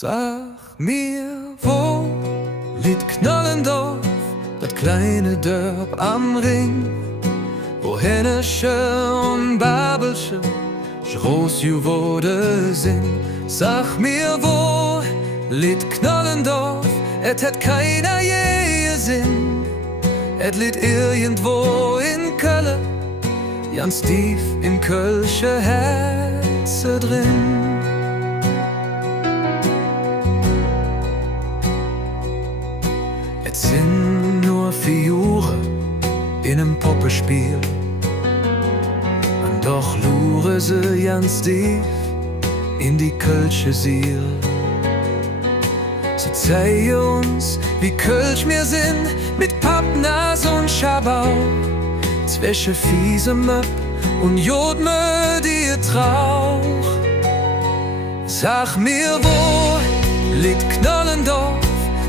Sag mir, wo liegt Knollendorf, das kleine Dörp am Ring, wo Hennesche und Babelsche groß geworden sind. Sag mir, wo liegt Knollendorf, et hat keiner je gesehen. Et liegt irgendwo in Köln, ganz tief in Kölsche Herze drin. Et sind nur Figuren in einem Puppenspiel, und doch lure sie ganz tief in die Kölsche Seel. Sie zeigen uns, wie Kölsch wir sind, mit Pappnas und Schabau, zwischen fiesem Möb und Jodmö die Trauch. Sag mir, wo liegt Knollendorf,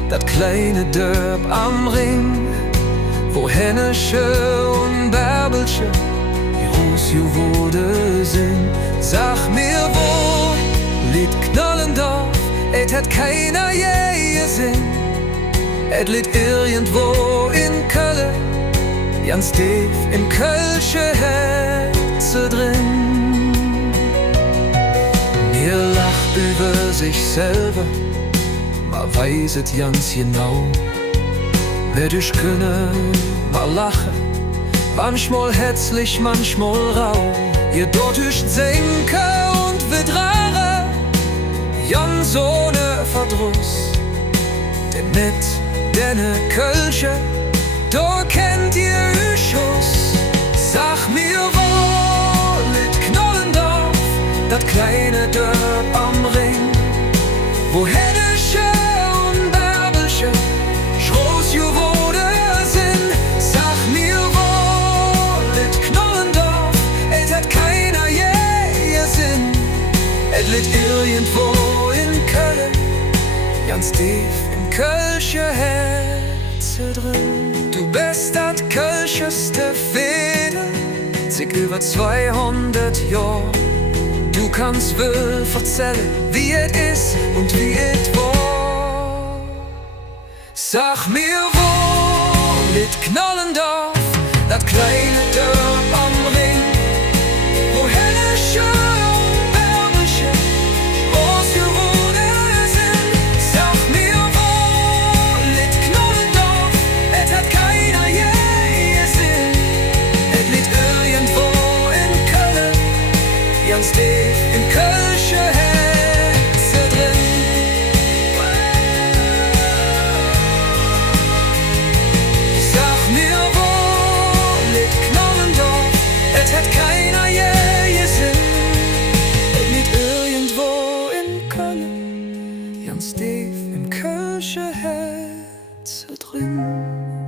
das kleine Dörp am Ring, wo Hennesche und Bärbelsche groß geworden sind. Sag mir, wo liegt Knollendorf, et hat keiner je gesehen. Et liegt irgendwo in Köln, ganz tief im Kölsche Herze drin. Mir lacht über sich selber, man weiß es ganz genau. Werd ich können mal lachen, manchmal herzlich, manchmal rau. Ihr dort ist Senke und Vedrare, ganz ohne Verdruss. Denn net denne Kölsche, da kennt ihr Schuss. Sag mir, wo liegt Knollendorf, das kleine Dörp am Ring, wo Hennesche und Bärbelsche groß geworden sind. Sag mir, wo liegt Knollendorf, et hat keiner je gesehen. Et liegt irgendwo in Köln, ganz tief im Kölsche Herze drin. Du bist das kölscheste Feder, zig über 200 Jahre. Du kannst wohl erzählen, wie es ist und wie es war. Sag mir, wo liegt Knollendorf, das kleine Dörp am Ring, wo Hennesche und Bärbelsche groß geworden sind. Sag mir, wo liegt Knollendorf, et hat keiner je gesehen. Et liegt irgendwo in Köln, ganz tief im Kölsche Herze drin. Sag mir, wo liegt Knollendorf, et hat keiner je gesehen. Et liegt irgendwo in Köln, ganz tief im Kölsche Herze drin.